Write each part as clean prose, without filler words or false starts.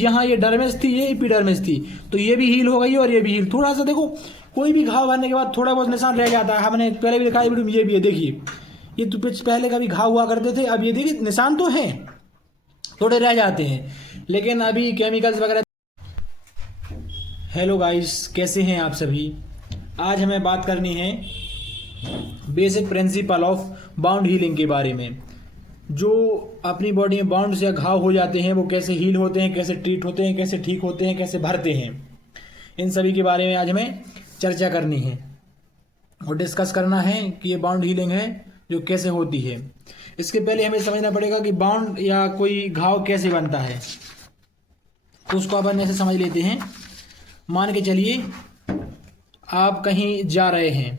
यहाँ ये डर्मिस थी, ये एपिडर्मिस थी, तो ये भी हील हो गई और ये भी हील। थोड़ा सा देखो, कोई भी घाव भरने के बाद थोड़ा बहुत निशान रह जाता है। हमने पहले भी दिखाई वीडियो में, ये भी है, देखिए ये तो पहले कभी घाव हुआ करते थे, अब ये देखिए निशान तो हैं, थोड़े रह जाते हैं, लेकिन अभी केमिकल्स वगैरह। हेलो गाइस, कैसे हैं आप सभी। आज हमें बात करनी है basic principle of bound healing के बारे में। जो अपनी बॉडी में बाउंड्स या घाव हो जाते हैं वो कैसे हील होते हैं, कैसे ट्रीट होते हैं, कैसे ठीक होते हैं, कैसे भरते हैं, इन सभी के बारे में आज हमें चर्चा करनी है और डिस्कस करना है कि ये बाउंड हीलिंग है जो कैसे होती है। इसके पहले हमें समझना पड़ेगा कि बाउंड या कोई घाव कैसे बनता है, तो उसको अपन ऐसे समझ लेते हैं। मान के चलिए आप कहीं जा रहे हैं,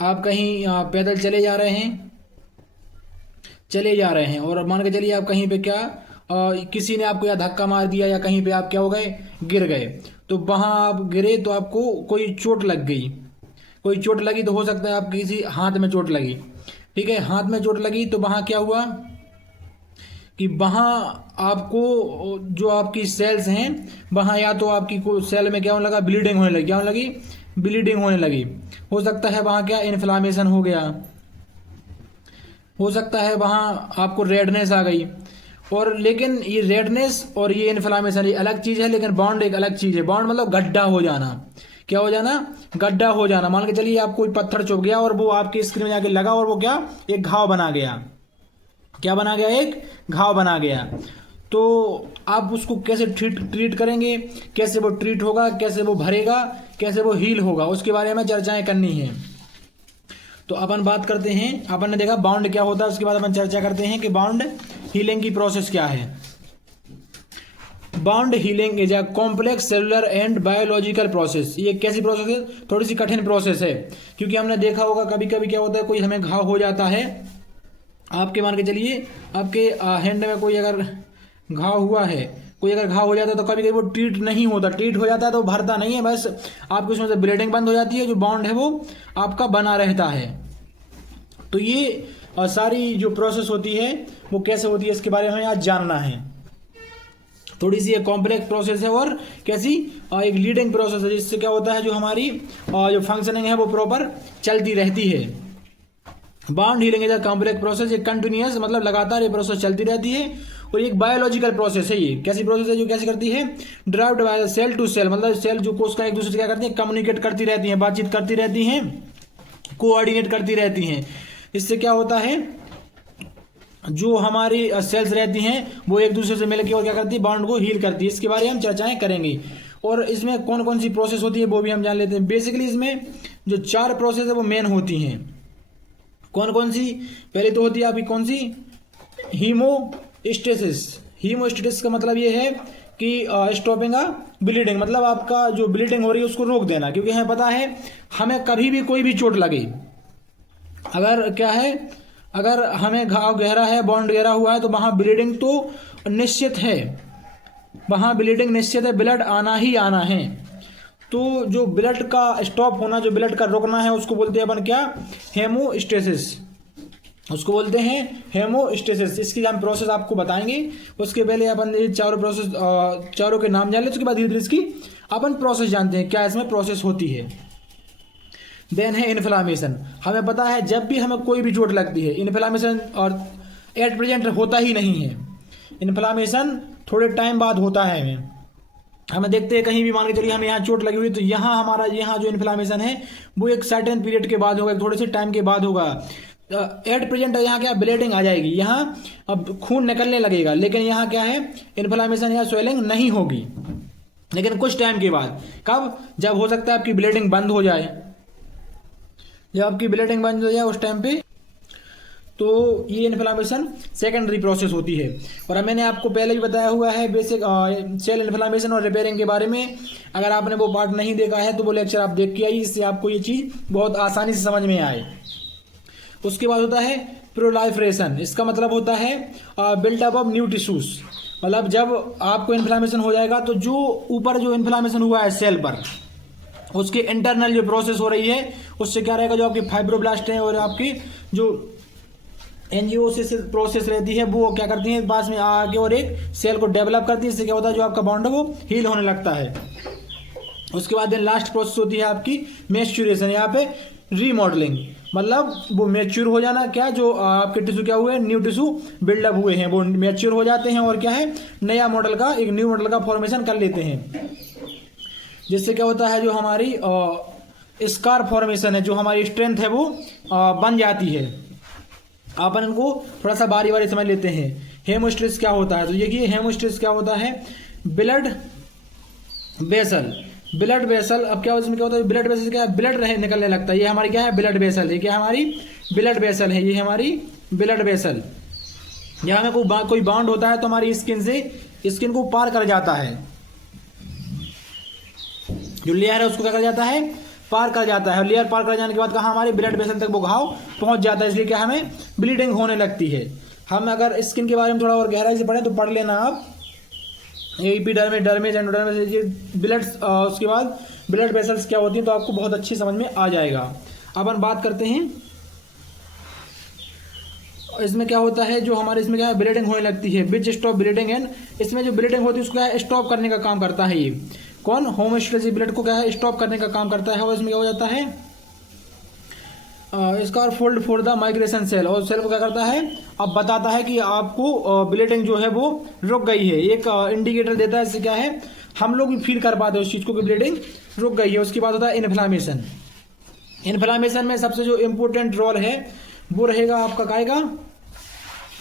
आप कहीं पैदल चले जा रहे हैं और मान के चलिए आप कहीं पे किसी ने आपको या धक्का मार दिया या कहीं पे आप क्या हो गए, गिर गए। तो वहाँ आप गिरे तो आपको कोई चोट लग गई, कोई चोट लगी तो हो सकता है आप किसी हाथ में चोट लगी, ठीक है, हाथ में चोट लगी तो वहाँ क्या हुआ कि वहाँ आपको जो आपकी सेल्स हैं वहाँ या तो आपकी सेल में क्या होने लगा, ब्लीडिंग होने लगी, क्या होने लगी, ब्लीडिंग होने लगी। हो सकता है वहाँ क्या इन्फ्लामेशन हो गया, हो सकता है वहाँ आपको रेडनेस आ गई। और लेकिन ये रेडनेस और ये इन्फ्लामेशन ये अलग चीज़ है, लेकिन बाउंड एक अलग चीज़ है। बाउंड मतलब गड्ढा हो जाना, क्या हो जाना, गड्ढा हो जाना। मान के चलिए आपको कोई पत्थर चुभ गया और वो आपकी स्किन में जाके लगा और वो क्या, एक घाव बना गया। क्या बना गया, एक घाव बना गया। तो आप उसको कैसे ट्रीट करेंगे, कैसे वो ट्रीट होगा, कैसे वो भरेगा, कैसे वो हील होगा, उसके बारे में चर्चाएं करनी है। तो अपन बात करते हैं, अपन ने देखा बाउंड क्या होता है, उसके बाद अपन चर्चा करते हैं कि बाउंड हीलिंग की प्रोसेस क्या है। Bound healing is a complex cellular and biological process. ये कैसी प्रोसेस है, थोड़ी सी कठिन प्रोसेस है, क्योंकि हमने देखा होगा कभी कभी क्या होता है, कोई हमें घाव हो जाता है, आपके मान के चलिए आपके हैंड में कोई अगर घाव हुआ है, कोई अगर घाव हो जाता है तो कभी कभी वो ट्रीट नहीं होता, ट्रीट हो जाता है तो भरता नहीं है, बस आपकी उसमें से ब्लीडिंग बंद हो जाती है, जो बाउंड है वो आपका बना रहता है। तो ये सारी जो प्रोसेस होती है वो कैसे होती है, इसके बारे में हमें आज जानना है। थोड़ी सी एक कॉम्प्लेक्स प्रोसेस है और कैसी, एक लीडिंग प्रोसेस है, जिससे क्या होता है जो हमारी जो फंक्शनिंग है वो प्रॉपर चलती रहती है। Bound healing is a complex process, ये कंटिन्यूअस मतलब लगातार ये प्रोसेस चलती रहती है और एक बायोलॉजिकल प्रोसेस है। ये कैसी प्रोसेस है जो कैसे करती है, drived by cell to cell, मतलब सेल जो कोशिकाएं एक दूसरे से क्या करती हैं, कम्युनिकेट करती रहती हैं, बातचीत करती रहती हैं, कोऑर्डिनेट करती रहती हैं। इससे क्या होता है, जो हमारी सेल्स रहती हैं वो एक दूसरे से मिलकर और क्या करती है, बाउंड को हील करती है। इसके बारे में हम चर्चाएं करेंगे और इसमें कौन कौन सी प्रोसेस होती है वो भी हम जान लेते हैं। बेसिकली इसमें जो 4 प्रोसेस है वो मेन होती हैं। कौन कौन सी, पहले तो होती है आपकी कौन सी, हीमोस्टेसिस। हीमोस्टेसिस का मतलब ये है कि स्टॉपिंग अ ब्लीडिंग, मतलब आपका जो ब्लीडिंग हो रही है उसको रोक देना। क्योंकि हमें पता है हमें कभी भी कोई भी चोट लगे, अगर क्या है, अगर हमें घाव गहरा है, बाउंड गहरा हुआ है तो वहाँ ब्लीडिंग तो निश्चित है, वहाँ ब्लीडिंग निश्चित है, ब्लड आना ही आना है। तो जो ब्लड का स्टॉप होना, जो ब्लड का रुकना है उसको बोलते हैं अपन क्या, हेमोस्टेसिस, उसको बोलते हैं हेमोस्टेसिस। इसकी हम प्रोसेस आपको बताएंगे। उसके पहले अपन ये चारों प्रोसेस, चारों के नाम जान लें, उसके बाद धीरे धीरे इसकी अपन प्रोसेस जानते हैं क्या इसमें प्रोसेस होती है। देन है इन्फ्लामेशन। हमें पता है जब भी हमें कोई भी चोट लगती है, इन्फ्लामेशन और एट प्रेजेंट होता ही नहीं है, इन्फ्लामेशन थोड़े टाइम बाद होता है। हमें देखते हैं कहीं भी मान के चलिए हमें यहाँ चोट लगी हुई तो यहाँ हमारा यहाँ जो इन्फ्लामेशन है वो एक सर्टेन पीरियड के बाद होगा, थोड़े से टाइम के बाद होगा। एट प्रेजेंट यहाँ क्या ब्लीडिंग आ जाएगी, यहाँ अब खून निकलने लगेगा, लेकिन यहाँ क्या है, इन्फ्लामेशन या स्वेलिंग नहीं होगी, लेकिन कुछ टाइम के बाद। कब, जब हो सकता है आपकी ब्लीडिंग बंद हो जाए, जब आपकी ब्लीडिंग बंद हो जाए उस टाइम पे, तो ये इन्फ्लामेशन सेकेंडरी प्रोसेस होती है। और मैंने आपको पहले भी बताया हुआ है बेसिक सेल इन्फ्लामेशन और रिपेयरिंग के बारे में। अगर आपने वो पार्ट नहीं देखा है तो वो लेक्चर आप देख के आइए, इससे आपको ये चीज़ बहुत आसानी से समझ में आए। उसके बाद होता है प्रोलाइफरेशन। इसका मतलब होता है बिल्डअप ऑफ न्यू टिश्यूज, मतलब जब आपको इन्फ्लामेशन हो जाएगा तो जो ऊपर जो इन्फ्लामेशन हुआ है सेल पर, उसके इंटरनल जो प्रोसेस हो रही है उससे क्या रहेगा, जो आपके फाइब्रोब्लास्ट हैं और आपकी जो एंजियोसिस प्रोसेस रहती है, वो क्या करती है पास में आगे और एक सेल को डेवलप करती है। इससे क्या होता है जो आपका बॉन्ड है वो हील होने लगता है। उसके बाद लास्ट प्रोसेस होती है आपकी मैच्योरेशन, यहाँ पे रीमॉडलिंग, मतलब वो मैच्योर हो जाना, क्या जो आपके टिश्यू क्या हुए, न्यू टिश्यू बिल्डअप हुए हैं वो मैच्योर हो जाते हैं और क्या है नया मॉडल का, एक न्यू मॉडल का फॉर्मेशन कर लेते हैं। जिससे क्या होता है जो हमारी स्कार फॉर्मेशन है, जो हमारी स्ट्रेंथ है वो बन जाती है। अपन इनको थोड़ा सा बारी बारी समझ लेते हैं। हेमोस्टेसिस क्या होता है, तो देखिए हेमोस्टेसिस क्या होता है, ब्लड वेसल, ब्लड वेसल, अब क्या इसमें क्या होता है ब्लड वेसल क्या है, ब्लड रहे निकलने लगता है, ये हमारी क्या है ब्लड वेसल है, क्या हमारी ब्लड वेसल है, ये हमारी ब्लड वेसल। यहाँ में कोई बाउंड होता है तो हमारी स्किन से स्किन को पार कर जाता है, जो लेयर है उसको क्या कर जाता है पार कर जाता है, और लेयर पार कर जाने के बाद कहाँ हमारे ब्लड वेसल तक वो घाव पहुंच जाता है, इसलिए क्या हमें ब्लीडिंग होने लगती है। हम अगर स्किन के बारे में थोड़ा और गहराई से पढ़ें तो पढ़ लेना आप, एपिडर्मिस, डर्मिस, एंडोडर्मिस, ये ब्लड, उसके बाद ब्लड वेसल्स क्या होती हैं तो आपको बहुत अच्छी समझ में आ जाएगा। अब हम बात करते हैं इसमें क्या होता है, जो हमारे इसमें क्या है ब्लीडिंग होने लगती है, विच स्टॉप ब्लीडिंग, एंड इसमें जो ब्लीडिंग होती है उसको क्या है स्टॉप करने का काम करता है। ये कौन, होमोस्टेसिस ब्लड को क्या है स्टॉप करने का काम करता है, और इसमें क्या हो जाता है इसका fold for the migration cell, और सेल को क्या करता है अब बताता है कि आपको ब्लीडिंग जो है वो रुक गई है, एक इंडिकेटर देता है। इससे क्या है हम लोग भी फील कर पाते हैं उस चीज को कि ब्लीडिंग रुक गई है। उसके बाद होता है इन्फ्लामेशन। इन्फ्लामेशन में सबसे जो इम्पोर्टेंट रोल है वो रहेगा आपका काय का,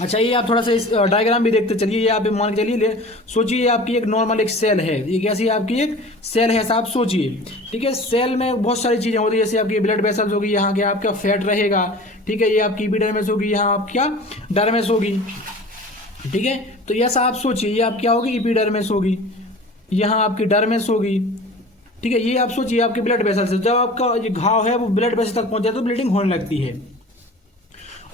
अच्छा ये आप थोड़ा सा इस डायग्राम भी देखते चलिए, ये आप मान के चलिए, सोचिए ये आपकी एक नॉर्मल एक सेल है, ये कैसी आपकी एक सेल है ऐसा आप सोचिए, ठीक है। सेल में बहुत सारी चीजें होती है, जैसे आपकी ब्लड वेसल्स होगी, यहाँ क्या आपका फैट रहेगा, ठीक है, ये आपकी एपिडर्मिस होगी, यहाँ आप क्या डर्मिस होगी, ठीक है। तो ऐसा आप सोचिए ये आप क्या होगी एपिडर्मिस होगी, यहाँ आपकी डर्मिस होगी, ठीक है। ये आप सोचिए आपके ब्लड वेसल से जब आपका ये घाव है वो ब्लड वेसल तक पहुंच जाए तो ब्लीडिंग होने लगती है,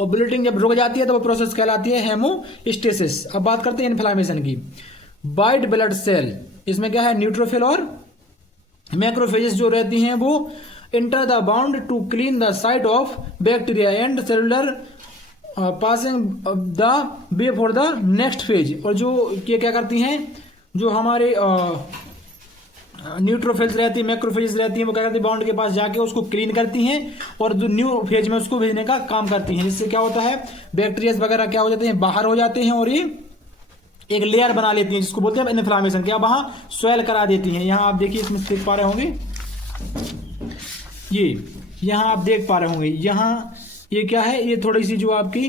और ब्लीडिंग जब रुक जाती है तो वो प्रोसेस कहलाती है हेमोस्टेसिस। अब बात करते हैं इन्फ्लामेशन की। वाइट ब्लड सेल, इसमें क्या है न्यूट्रोफिल और मैक्रोफेजेस जो रहती हैं वो enter the bound to clean the site of bacteria and cellular passing the way for the next phase. और जो ये क्या करती हैं जो हमारे न्यूट्रोफिल्स रहती है, मैक्रोफेजेस रहती हैं, वो क्या करती है बाउंड के पास जाके उसको क्लीन करती हैं और जो न्यू फेज में उसको भेजने का काम करती हैं। जिससे क्या होता है बैक्टीरिया वगैरह क्या हो जाते हैं बाहर हो जाते हैं, और ये एक लेयर बना लेती हैं जिसको बोलते हैं इन्फ्लामेशन, क्या वहां स्वेल करा देती हैं। यहाँ आप देखिए इसमें देख पा रहे होंगे, ये यहाँ आप देख पा रहे होंगे, यहाँ ये क्या है ये थोड़ी सी जो आपकी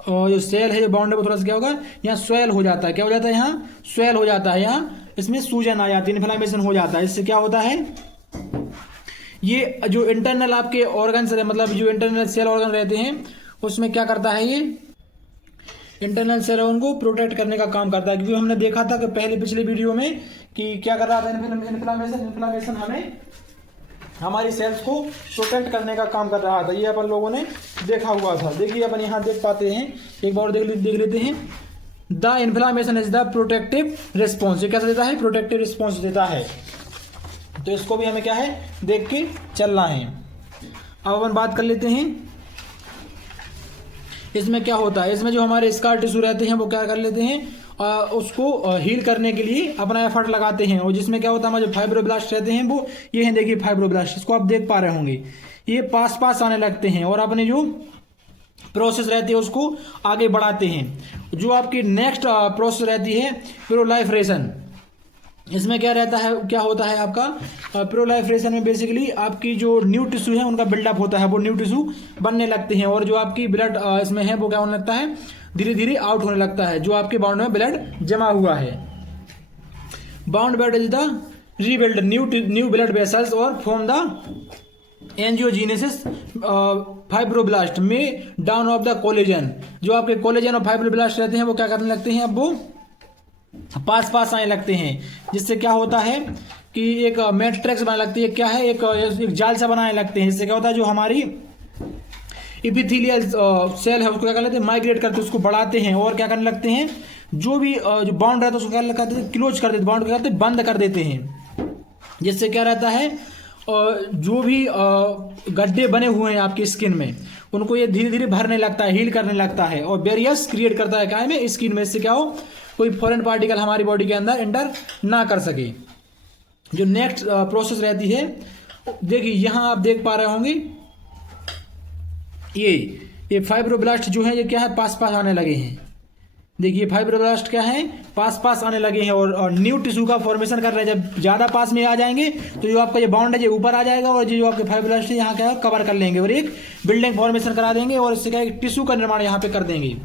जो सेल है जो बाउंड है वो थोड़ा सा क्या होगा यहाँ स्वेल हो जाता है, क्या हो जाता है यहाँ स्वेल हो जाता है, यहाँ इसमें सूजन आ जाती है, इन्फ्लामेशन हो जाता है। इससे क्या होता है ये जो इंटरनल आपके ऑर्गन्स मतलब जो इंटरनल सेल ऑर्गन रहते हैं उसमें क्या करता है ये इंटरनल सेल ऑर्गन को प्रोटेक्ट करने का काम करता है। क्योंकि हमने देखा था कि पिछले वीडियो में कि क्या कर रहा था इन्फ्लामेशन हमें हमारी सेल्स को प्रोटेक्ट करने का काम कर रहा था, ये अपन लोगों ने देखा हुआ था। देखिए अपन यहाँ देख पाते हैं, एक बार देख लेते हैं। The inflammation is the protective response, ये कैसा देता है प्रोटेक्टिव रिस्पॉन्स देता है। तो इसको भी हमें क्या है देख के चलना है। अब अपन बात कर लेते हैं इसमें क्या होता है। इसमें जो हमारे स्कार टिश्यू रहते हैं वो क्या कर लेते हैं उसको हील करने के लिए अपना एफर्ट लगाते हैं, और जिसमें क्या होता है हमारे जो फाइब्रोब्लास्ट रहते हैं वो ये हैं, देखिए फाइब्रोब्लास्ट, इसको आप देख पा रहे होंगे, ये पास आने लगते हैं और अपने जो प्रोसेस रहती है उसको आगे बढ़ाते हैं। जो आपकी नेक्स्ट प्रोसेस रहती है प्रोलाइफरेशन, इसमें क्या रहता है क्या होता है आपका प्रोलाइफरेशन में बेसिकली आपकी जो न्यू टिश्यू है उनका बिल्डअप होता है, वो न्यू टिश्यू बनने लगते हैं, और जो आपकी ब्लड इसमें है वो क्या होने लगता है धीरे धीरे आउट होने लगता है, जो आपके बाउंड में ब्लड जमा हुआ है। Bound blood is the rebuild new blood vessels और फ्रॉम द एंजियोजेनेसिस फाइब्रोब्लास्ट में डाउन ऑफ द कोलेजन। जो आपके कोलेजन और फाइब्रोब्लास्ट रहते हैं वो क्या करने लगते हैं अब वो पास आने लगते हैं, जिससे क्या होता है कि एक मैट्रिक्स बनाने लगती है, क्या है एक जाल सा बनाने लगते हैं। इससे क्या होता है जो हमारी इपिथेलियल सेल है उसको क्या कर लेते हैं माइग्रेट करते हैं, उसको बढ़ाते हैं और क्या करने लगते हैं जो भी जो बाउंड रहता है उसको क्या करते हैं क्लोज कर देते, बाउंड क्या करते हैं बंद कर देते हैं। जिससे क्या रहता है जो भी गड्ढे बने हुए हैं आपकी स्किन में उनको ये धीरे धीरे भरने लगता है, हील करने लगता है और बैरियर्स क्रिएट करता है क्या में स्किन में, इससे क्या हो कोई फॉरेन पार्टिकल हमारी बॉडी के अंदर एंटर ना कर सके। जो नेक्स्ट प्रोसेस रहती है, देखिए यहाँ आप देख पा रहे होंगे ये फाइब्रोब्लास्ट जो है ये क्या है पास पास आने लगे हैं। देखिए फाइब्रोब्लास्ट क्या है पास पास आने लगे हैं और न्यू टिश्यू का फॉर्मेशन कर रहे हैं। जब ज़्यादा पास में आ जाएंगे तो जो आपका ये बाउंड है ये ऊपर आ जाएगा और जो आपके फाइब्रोब्लास्ट है यहाँ क्या है कवर कर लेंगे और एक बिल्डिंग फॉर्मेशन करा देंगे और इससे क्या है टिश्यू का निर्माण यहाँ पे कर देंगे।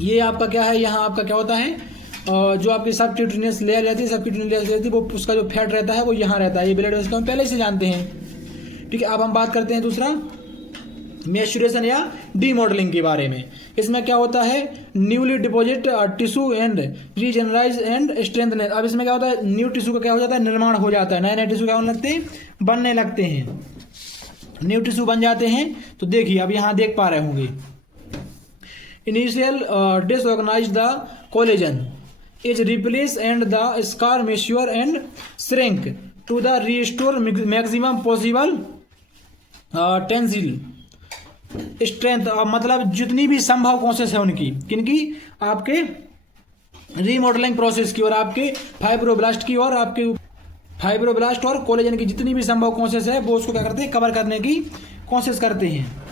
ये आपका क्या है, यहाँ आपका क्या होता है जो आपकी सबक्यूटेनियस लेयर रहती है, सबक्यूटेनियस लेयर रहती है वो उसका जो फैट रहता है वो यहाँ रहता है। ये ब्लड वेसल हम पहले से जानते हैं, ठीक है। अब हम बात करते हैं दूसरा मैच्योरेशन या डीमॉडलिंग के बारे में। इसमें क्या होता है newly deposit tissue and regenerate and strengthness. अब इसमें क्या होता है न्यू टिश्यू का क्या हो जाता है निर्माण हो जाता है, नए नए टिश्यू क्या होने लगते हैं बनने लगते हैं, न्यू टिश्यू बन जाते हैं। तो देखिए अब यहाँ देख पा रहे होंगे initial disorganize the collagen is replace and the scar mature and shrink to the restore maximum possible tensile strength. मतलब जितनी भी संभव कोशिश है उनकी किनकी आपके रीमॉडलिंग प्रोसेस की और आपके फाइब्रोब्लास्ट की और आपके फाइब्रोब्लास्ट और कोलेजन की जितनी भी संभव कोशिश है वो उसको क्या करते हैं कवर करने की कोशिश करते हैं।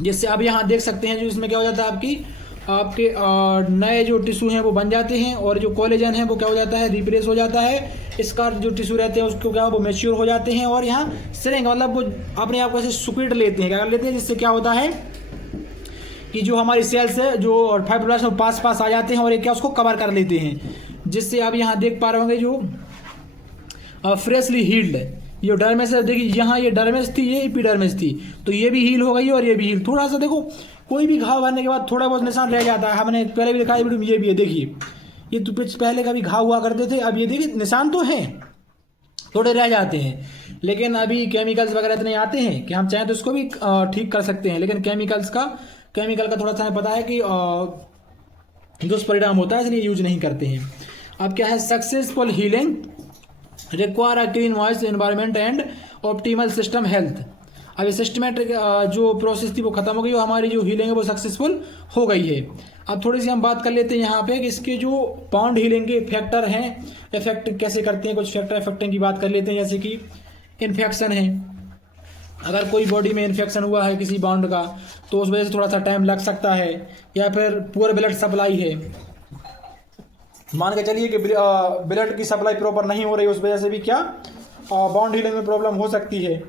जिससे आप यहाँ देख सकते हैं जो इसमें क्या हो जाता है आपके नए जो टिश्यू हैं वो बन जाते हैं और जो कोलेजन है वो क्या हो जाता है रिप्लेस हो जाता है। इसका जो टिश्यू रहते हैं उसको क्या वो मैच्योर हो जाते हैं और यहाँ श्रिंक मतलब वो अपने आप को ऐसे सुपीट लेते हैं, क्या कर लेते हैं, जिससे क्या होता है कि जो हमारी सेल्स है जो फाइब्रोब्लास्ट है पास पास आ जाते हैं और एक क्या उसको कवर कर लेते हैं। जिससे आप यहाँ देख पा रहे होंगे जो फ्रेशली हील्ड ये डर्मिस है, देखिए यहाँ ये डर्मिस थी ये एपिडर्मिस थी तो ये भी हील हो गई और ये भी हील। थोड़ा सा देखो कोई भी घाव भरने के बाद थोड़ा बहुत निशान रह जाता है, हमने पहले भी दिखाया वीडियो में, ये भी है देखिए ये तो पहले कभी घाव हुआ करते थे, अब ये देखिए निशान तो हैं थोड़े रह जाते हैं, लेकिन अभी केमिकल्स वगैरह इतने आते हैं कि हम चाहें तो इसको भी ठीक कर सकते हैं। लेकिन केमिकल का थोड़ा सा हमें पता है कि दुष्परिणाम होता है इसलिए यूज नहीं करते हैं। अब क्या है successful healing require a clean voice environment and optimal system health. अब ये सिस्टमेटिक जो प्रोसेस थी वो खत्म हो गई और हमारी जो हीलिंग है वो सक्सेसफुल हो गई है। अब थोड़ी सी हम बात कर लेते हैं यहाँ पे कि इसके जो बाउंड हीलिंग के फैक्टर हैं इफेक्ट कैसे करते हैं, कुछ फैक्टर इफेक्टिंग की बात कर लेते हैं। जैसे कि इन्फेक्शन है, अगर कोई बॉडी में इन्फेक्शन हुआ है किसी बाउंड का तो उस वजह से थोड़ा सा टाइम लग सकता है, या फिर पुअर ब्लड सप्लाई है, मान के चलिए कि ब्लड की सप्लाई प्रॉपर नहीं हो रही, उस वजह से भी क्या बाउंड हीलिंग में प्रॉब्लम हो सकती है।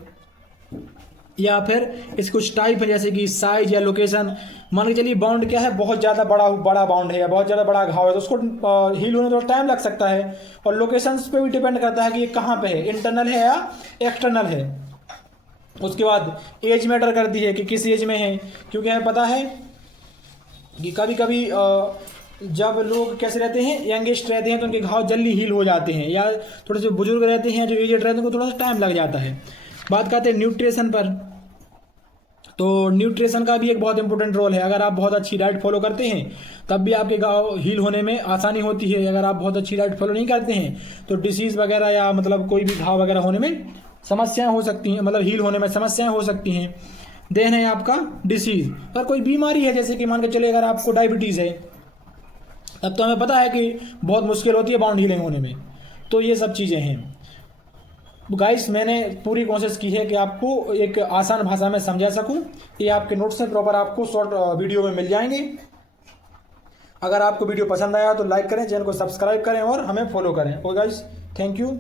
या फिर इस कुछ टाइप है जैसे कि साइज या लोकेशन, मान के चलिए बाउंड क्या है बहुत ज़्यादा बड़ा बाउंड है या बहुत ज़्यादा बड़ा घाव है तो उसको हील होने में थोड़ा टाइम लग सकता है। और लोकेशंस पे भी डिपेंड करता है कि ये कहाँ पे है, इंटरनल है या एक्सटर्नल है। उसके बाद एज मैटर करती है कि किस एज में है, क्योंकि हमें पता है कि कभी कभी जब लोग कैसे रहते हैं यंगेस्ट रहते हैं तो उनके घाव जल्दी हील हो जाते हैं, या थोड़े से बुजुर्ग रहते हैं जो एजेड रहते हैं उनको थोड़ा सा टाइम लग जाता है। बात करते हैं न्यूट्रिशन पर, तो न्यूट्रिशन का भी एक बहुत इंपॉर्टेंट रोल है। अगर आप बहुत अच्छी डाइट फॉलो करते हैं तब भी आपके घाव हील होने में आसानी होती है। अगर आप बहुत अच्छी डाइट फॉलो नहीं करते हैं तो डिसीज़ वगैरह या मतलब कोई भी घाव वगैरह होने में समस्याएं हो सकती हैं, मतलब हील होने में समस्याएं हो सकती हैं। देन है आपका डिसीज़, अगर कोई बीमारी है जैसे कि मान के चलिए अगर आपको डायबिटीज़ है तब तो हमें पता है कि बहुत मुश्किल होती है बाउंड हीलिंग होने में। तो ये सब चीज़ें हैं। गाइस मैंने पूरी कोशिश की है कि आपको एक आसान भाषा में समझा सकूं। ये आपके नोट्स में प्रॉपर आपको शॉर्ट वीडियो में मिल जाएंगे। अगर आपको वीडियो पसंद आया तो लाइक करें, चैनल को सब्सक्राइब करें और हमें फॉलो करें। Okay guys, thank you.